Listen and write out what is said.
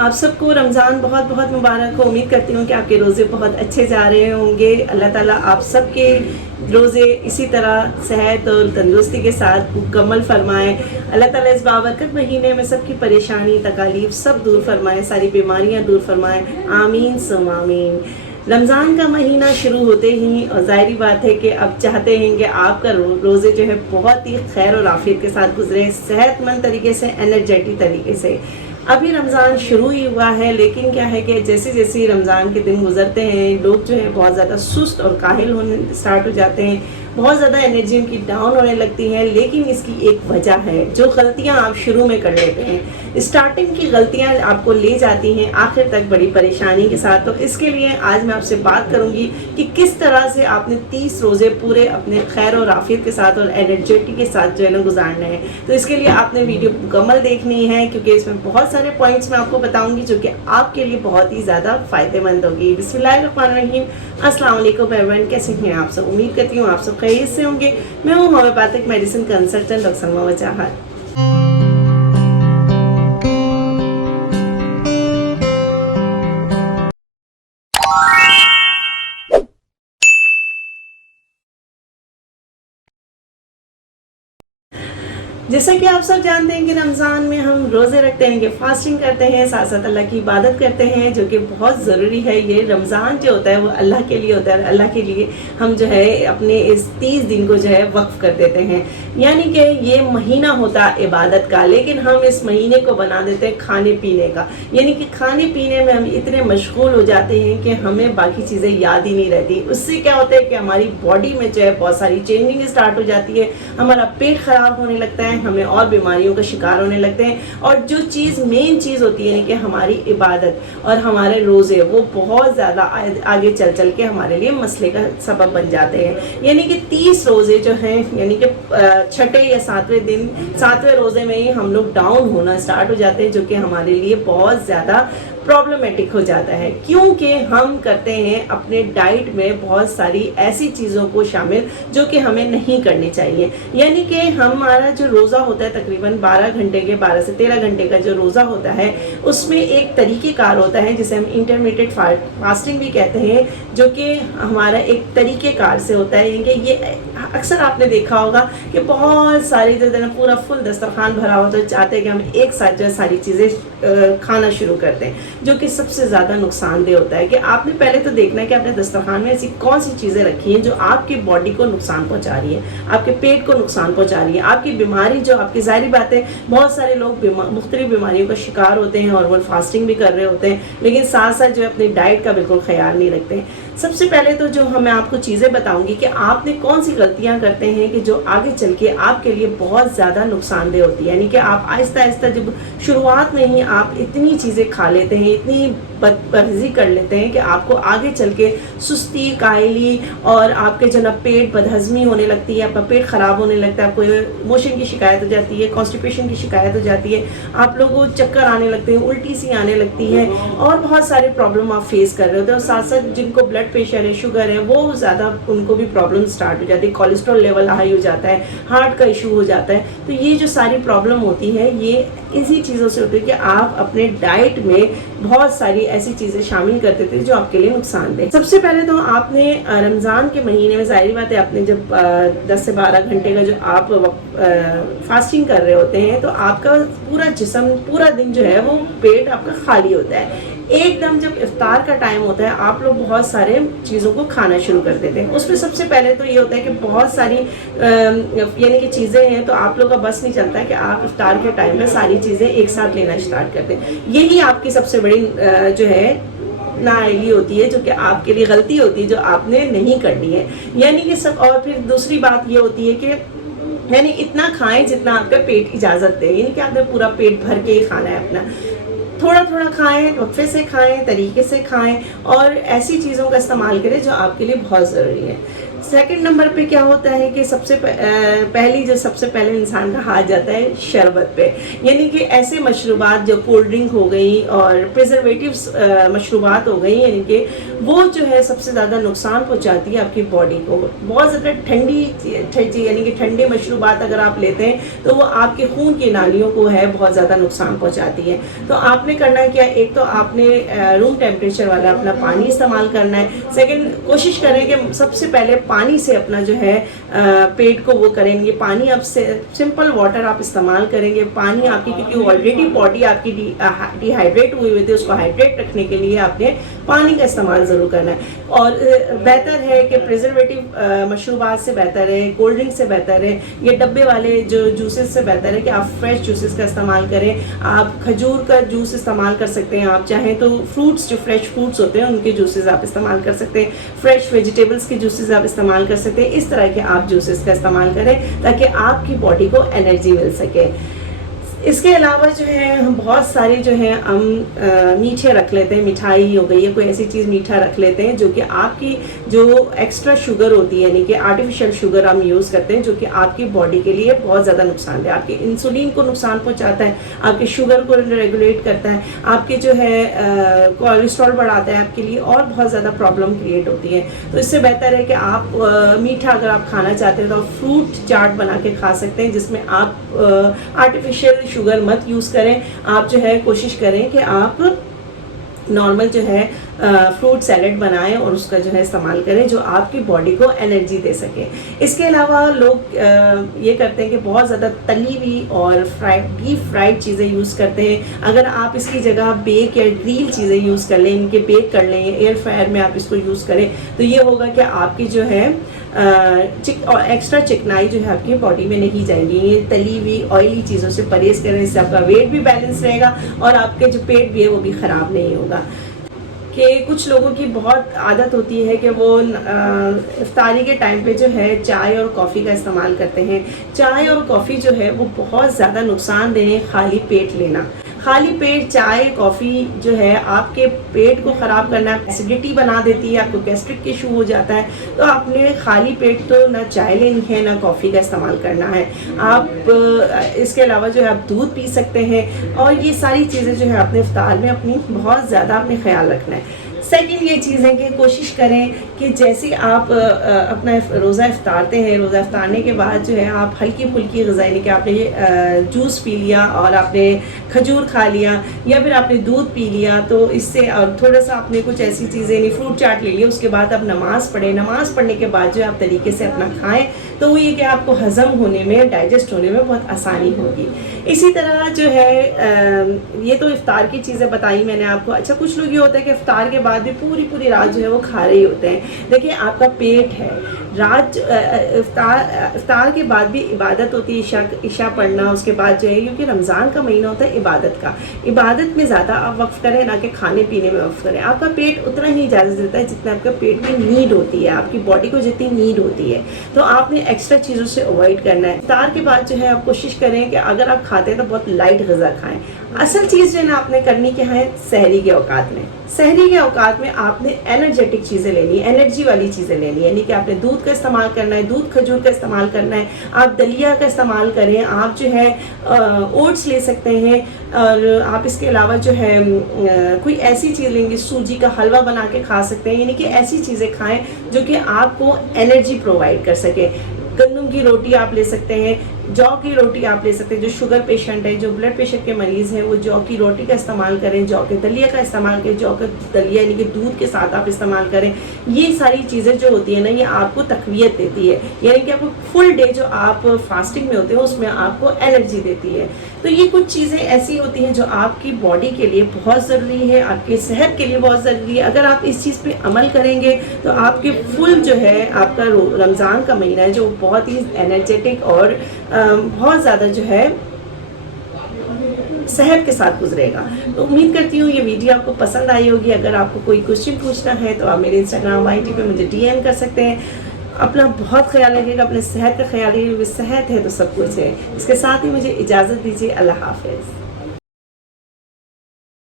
آپ سب کو رمضان بہت بہت مبارک ہو. امید کرتی ہوں کہ آپ کے روزے بہت اچھے جا رہے ہوں گے. اللہ تعالیٰ آپ سب کے روزے اسی طرح صحت اور تندرستی کے ساتھ مکمل فرمائے. اللہ تعالیٰ اس بابرکت مہینے میں سب کی پریشانی تکالیف سب دور فرمائے, ساری بیماریاں دور فرمائے. آمین ثم آمین. رمضان کا مہینہ شروع ہوتے ہی اور ظاہری بات ہے کہ اب چاہتے ہیں کہ آپ کا روزے جو ہے بہت ہی خیر اور عافیت کے ساتھ گزرے, صحت مند طریقے سے, انرجیٹک طریقے سے. ابھی رمضان شروع ہی ہوا ہے, لیکن کیا ہے کہ جیسے جیسے رمضان کے دن گزرتے ہیں لوگ جو ہے بہت زیادہ سست اور کاہل ہونے اسٹارٹ ہو جاتے ہیں, بہت زیادہ انرجی ان کی ڈاؤن ہونے لگتی ہے. لیکن اس کی ایک وجہ ہے, جو غلطیاں آپ شروع میں کر لیتے ہیں, اسٹارٹنگ کی غلطیاں آپ کو لے جاتی ہیں آخر تک بڑی پریشانی کے ساتھ. تو اس کے لیے آج میں آپ سے بات کروں گی کہ کس طرح سے آپ نے 30 روزے پورے اپنے خیر اور عافیت کے ساتھ اور انرجیٹی کے ساتھ جو ہے نا گزارنے ہیں. تو اس کے لیے آپ نے ویڈیو مکمل دیکھنی ہے, کیونکہ اس میں بہت سارے پوائنٹس میں آپ کو بتاؤں گی جو کہ آپ کے لیے بہت ہی زیادہ فائدہ مند ہوگی. بسم اللہ الرحمن الرحیم. السلام علیکم ایوریون, کیسے ہیں آپ سب؟ امید کرتی ہوں آپ سب خیریت سے ہوں گے. میں ہوں homeopathic medicine consultant doctor Salma Wajahat. جیسا کہ آپ سب جانتے ہیں کہ رمضان میں ہم روزے رکھتے ہیں, کہ فاسٹنگ کرتے ہیں, ساتھ ساتھ اللہ کی عبادت کرتے ہیں, جو کہ بہت ضروری ہے. یہ رمضان جو ہوتا ہے وہ اللہ کے لیے ہوتا ہے, اللہ کے لیے ہم جو ہے اپنے اس 30 دن کو جو ہے وقف کر دیتے ہیں. یعنی کہ یہ مہینہ ہوتا ہے عبادت کا, لیکن ہم اس مہینے کو بنا دیتے ہیں کھانے پینے کا. یعنی کہ کھانے پینے میں ہم اتنے مشغول ہو جاتے ہیں کہ ہمیں باقی چیزیں یاد ہی نہیں رہتی. اس سے کیا ہوتا ہے کہ ہماری باڈی میں جو ہے بہت ساری چینجنگ اسٹارٹ ہو جاتی ہے, ہمارا پیٹ خراب ہونے لگتا ہے, ہمیں اور بیماریوں کا شکار ہونے لگتے ہیں. اور جو چیز مین چیز ہوتی ہے یعنی کہ ہماری عبادت اور ہمارے روزے, وہ بہت زیادہ آگے چل چل کے ہمارے لیے مسئلے کا سبب بن جاتے ہیں. یعنی کہ 30 روزے جو ہیں, یعنی کہ چھٹے یا 7ویں روزے میں ہی ہم لوگ ڈاؤن ہونا اسٹارٹ ہو جاتے ہیں, جو کہ ہمارے لیے بہت زیادہ پرابلمیٹک ہو جاتا ہے. کیونکہ ہم کرتے ہیں اپنے ڈائٹ میں بہت ساری ایسی چیزوں کو شامل جو کہ ہمیں نہیں کرنی چاہیے. یعنی کہ ہمارا جو روزہ ہوتا ہے تقریباً 12 گھنٹے کے, 12 سے 13 گھنٹے کا جو روزہ ہوتا ہے, اس میں ایک طریقہ کار ہوتا ہے جسے ہم انٹرمیڈیٹ فاسٹنگ بھی کہتے ہیں, جو کہ ہمارا ایک طریقہ کار سے ہوتا ہے. یعنی کہ یہ اکثر آپ نے دیکھا ہوگا کہ بہت ساری جو ہے پورا فل دسترخوان بھرا ہوا, تو چاہتے ہیں کہ ہم ایک ساتھ جو ہے ساری چیزیں کھانا شروع کرتے ہیں, جو کہ سب سے زیادہ نقصان دہ ہوتا ہے. کہ آپ نے پہلے تو دیکھنا ہے کہ آپ نے دسترخوان میں ایسی کون سی چیزیں رکھی ہیں جو آپ کی باڈی کو نقصان پہنچا رہی ہے, آپ کے پیٹ کو نقصان پہنچا رہی ہے, آپ کی بیماری جو آپ کی ظاہری بات ہے. بہت سارے لوگ مختلف بیماریوں کا شکار ہوتے ہیں اور وہ فاسٹنگ بھی کر رہے ہوتے ہیں, لیکن ساتھ ساتھ جو اپنی ڈائٹ کا بالکل خیال نہیں رکھتے ہیں. سب سے پہلے تو جو میں آپ کو چیزیں بتاؤں گی کہ آپ نے کون سی غلطیاں کرتے ہیں کہ جو آگے چل کے آپ کے لیے بہت زیادہ نقصان دہ ہوتی ہے. یعنی کہ آپ آہستہ آہستہ جب شروعات میں ہی آپ اتنی چیزیں کھا لیتے ہیں, اتنی بدپرہیزی کر لیتے ہیں کہ آپ کو آگے چل کے سستی, کاہلی اور آپ کے جو نا پیٹ بدہضمی ہونے لگتی ہے, آپ کا پیٹ خراب ہونے لگتا ہے, آپ کو موشن کی شکایت ہو جاتی ہے, کانسٹیپیشن کی شکایت ہو جاتی ہے, آپ لوگوں کو چکر آنے لگتے ہیں, الٹی سی آنے لگتی ہے, اور بہت سارے پرابلم آپ فیس کر رہے ہوتے ہیں. اور ساتھ ساتھ جن کو بلڈ پریشر ہے, شوگر ہے, وہ زیادہ ان کو بھی پرابلم سٹارٹ ہو جاتی ہے, کولیسٹرول لیول ہائی ہو جاتا ہے, ہارٹ کا ایشو ہو جاتا ہے. تو یہ جو ساری پرابلم ہوتی ہے یہ اسی چیزوں سے ہوتی ہے کہ آپ اپنے ڈائٹ میں بہت ساری ایسی چیزیں شامل کرتے تھے جو آپ کے لیے نقصان دہ. سب سے پہلے تو آپ نے رمضان کے مہینے میں, ظاہری بات ہے آپ نے جب 10 سے 12 گھنٹے کا جو آپ فاسٹنگ کر رہے ہوتے ہیں, تو آپ کا پورا جسم پورا دن جو ہے وہ پیٹ آپ کا خالی ہوتا ہے. ایک دم جب افطار کا ٹائم ہوتا ہے آپ لوگ بہت سارے چیزوں کو کھانا شروع کر دیتے ہیں. اس میں سب سے پہلے تو یہ ہوتا ہے کہ بہت ساری یعنی کہ چیزیں ہیں, تو آپ لوگ کا بس نہیں چلتا ہے کہ آپ افطار کے ٹائم میں ساری چیزیں ایک ساتھ لینا اسٹارٹ کرتے ہیں. یہی آپ کی سب سے بڑی جو ہے نااہلی ہوتی ہے, جو کہ آپ کے لیے غلطی ہوتی ہے جو آپ نے نہیں کرنی ہے. یعنی کہ سب, اور پھر دوسری بات یہ ہوتی ہے کہ یعنی اتنا کھائیں جتنا آپ کا پیٹ اجازت دے. یعنی کہ آپ نے پورا پیٹ بھر کے ہی کھانا ہے اپنا, تھوڑا تھوڑا کھائیں, وقفے سے کھائیں, طریقے سے کھائیں, اور ایسی چیزوں کا استعمال کریں جو آپ کے لیے بہت ضروری ہے. सेकंड नंबर पे क्या होता है कि सबसे पहले इंसान का हाथ जाता है शरबत पे, यानी कि ऐसे मशरूबात जो कोल्ड ड्रिंक हो गई और प्रिजर्वेटिव्स मशरूबात हो गई, यानी कि वो जो है सबसे ज़्यादा नुकसान पहुंचाती है आपकी बॉडी को। बहुत ज़्यादा ठंडी यानी कि ठंडे मशरूबात अगर आप लेते हैं तो वो आपके खून की नालियों को है बहुत ज़्यादा नुकसान पहुंचाती है। तो आपने करना क्या, एक तो आपने रूम टेम्परेचर वाला अपना पानी इस्तेमाल करना है। सेकंड, कोशिश करें कि सबसे पहले पानी से अपना जो है पेट को वो करेंगे, पानी आप सिंपल वाटर आप इस्तेमाल करेंगे। पानी आपकी, क्योंकि ऑलरेडी बॉडी आपकी डिहाइड्रेट हुई हुई थी, उसको हाइड्रेट रखने के लिए आपने पानी का इस्तेमाल ज़रूर करना है। और बेहतर है कि प्रिजर्वेटिव मशरूबात से बेहतर है, कोल्ड ड्रिंक से बेहतर है, ये डब्बे वाले जो जूसेस से बेहतर है कि आप फ्रेश जूसेस का इस्तेमाल करें। आप खजूर का जूस इस्तेमाल कर सकते हैं, आप चाहें तो फ्रूट्स, जो फ्रेश फ्रूट्स होते हैं उनके जूसेस आप इस्तेमाल कर सकते हैं, फ्रेश वेजिटेबल्स के जूसेस आप इस्तेमाल कर सकते हैं। इस तरह के आप जूसेस का इस्तेमाल करें ताकि आपकी बॉडी को एनर्जी मिल सके। इसके अलावा जो है हम बहुत सारे जो है हम मीठे रख लेते हैं, मिठाई हो गई है, कोई ऐसी चीज़ मीठा रख लेते हैं जो कि आपकी जो एक्स्ट्रा शुगर होती है, यानी कि आर्टिफिशियल शुगर हम यूज़ करते हैं, जो कि आपकी बॉडी के लिए बहुत ज़्यादा नुकसानदेह, आपके इंसुलिन को नुकसान पहुंचाता है, आपके शुगर को रेगुलेट करता है, आपके जो है कोलेस्ट्रॉल बढ़ाता है आपके लिए, और बहुत ज़्यादा प्रॉब्लम क्रिएट होती है। तो इससे बेहतर है कि आप मीठा अगर आप खाना चाहते हैं तो आप फ्रूट चाट बना के खा सकते हैं, जिसमें आप आर्टिफिशियल शुगर मत यूज़ करें। आप जो है कोशिश करें कि आप नॉर्मल जो है फ्रूट सैलेड बनाएं और उसका जो है इस्तेमाल करें, जो आपकी बॉडी को एनर्जी दे सके। इसके अलावा लोग ये करते हैं कि बहुत ज़्यादा तली हुई और डीप फ्राइड चीज़ें यूज़ करते हैं। अगर आप इसकी जगह बेक या ग्रिल चीज़ें यूज़ कर लें, इनके बेक कर लें, एयर फ्रायर में आप इसको यूज़ करें, तो ये होगा कि आपकी जो है और एक्स्ट्रा चिकनाई जो है आपकी बॉडी में नहीं जाएंगी। ये तली हुई ऑयली चीज़ों से परहेज़ करें, इससे आपका वेट भी बैलेंस रहेगा और आपके जो पेट भी है वो भी ख़राब नहीं होगा। कि कुछ लोगों की बहुत आदत होती है कि वो इफ्तारी के टाइम पे जो है चाय और कॉफ़ी का इस्तेमाल करते हैं। चाय और कॉफ़ी जो है वो बहुत ज़्यादा नुकसानदेह है खाली पेट लेना। खाली पेट चाय कॉफ़ी जो है आपके पेट को ख़राब करना, एसिडिटी बना देती है, आपको गैस्ट्रिक इशू हो जाता है। तो आपने खाली पेट तो ना चाय लेनी है ना कॉफ़ी का इस्तेमाल करना है। आप इसके अलावा जो है आप दूध पी सकते हैं, और ये सारी चीज़ें जो है अपने इफ्तार में अपनी बहुत ज़्यादा अपने ख्याल रखना है। सेकंड ये चीज़ है कि कोशिश करें कि जैसे आप अपना रोज़ा इफ्तारते हैं, रोज़ा इफ्तारने के बाद जो है आप हल्की फुल्की ग़िज़ा, यानी कि आपने जूस पी लिया और आपने खजूर खा लिया या फिर आपने दूध पी लिया, तो इससे और थोड़ा सा आपने कुछ ऐसी चीज़ें यानी फ्रूट चाट ले लिया, उसके बाद आप नमाज़ पढ़ें। नमाज़ पढ़ने के बाद जो आप तरीके से अपना खाएँ तो वो ये कि आपको हज़म होने में, डाइजेस्ट होने में बहुत आसानी होगी। इसी तरह जो है ये तो इफ्तार की चीज़ें बताई मैंने आपको। अच्छा, कुछ लोग ये होता है कि इफ्तार के बाद भी पूरी रात जो है वो खा रहे होते हैं। देखिए, आपका पेट है, रात इफ्तार के बाद भी इबादत होती है, इशा पढ़ना, उसके बाद जो है, क्योंकि रमज़ान का महीना होता है इबादत का। इबादत में ज़्यादा आप वक्फ करें, ना कि खाने पीने में वक्फ करें। आपका पेट उतना ही इजाज़त देता है जितना आपका पेट में नीड होती है, आपकी बॉडी को जितनी नीड होती है। तो आपने एक्स्ट्रा चीज़ों से अवॉइड करना है। इफ्तार के बाद जो है आप कोशिश करें कि अगर आप खाते हैं तो बहुत लाइट ग़िज़ा खाएँ। असल चीज़ जो है ना आपने करनी क्या है, सहरी के औकात में। सहरी के औकात में आपने एनर्जेटिक चीज़ें लेनी है, एनर्जी वाली चीज़ें लेनी है, यानी कि आपने दूध का इस्तेमाल करना है, दूध खजूर का इस्तेमाल करना है, आप दलिया का इस्तेमाल करें, आप जो है ओट्स ले सकते हैं, और आप इसके अलावा जो है कोई ऐसी चीज़ लेंगे, सूजी का हलवा बना के खा सकते हैं, यानी कि ऐसी चीज़ें खाएं जो कि आपको एनर्जी प्रोवाइड कर सके। गंदम की रोटी आप ले सकते हैं, जौ की रोटी आप ले सकते हैं। जो शुगर पेशेंट है, जो ब्लड प्रेशर के मरीज़ हैं, वो जौ की रोटी का इस्तेमाल करें, जौ के दलिया का इस्तेमाल करें, जौ का दलिया यानी कि दूध के साथ आप इस्तेमाल करें। ये सारी चीज़ें जो होती है ना, ये आपको तक़वियत देती है, यानी कि आपको फुल डे जो आप फास्टिंग में होते हैं उसमें आपको एनर्जी देती है। तो ये कुछ चीज़ें ऐसी होती हैं जो आपकी बॉडी के लिए बहुत ज़रूरी है, आपकी सेहत के लिए बहुत ज़रूरी है। अगर आप इस चीज़ पे अमल करेंगे तो आपके फुल जो है आपका रमज़ान का महीना है जो बहुत ही एनर्जेटिक और बहुत ज़्यादा जो है सेहत के साथ गुजरेगा। तो उम्मीद करती हूँ ये वीडियो आपको पसंद आई होगी। अगर आपको कोई क्वेश्चन पूछना है तो आप मेरे इंस्टाग्राम YT पे मुझे DM कर सकते हैं। अपना बहुत ख्याल रखिएगा, अपने सेहत का ख्याल रखिएगा, सेहत है तो सब कुछ है। इसके साथ ही मुझे इजाज़त दीजिए। अल्लाह हाफ़िज़।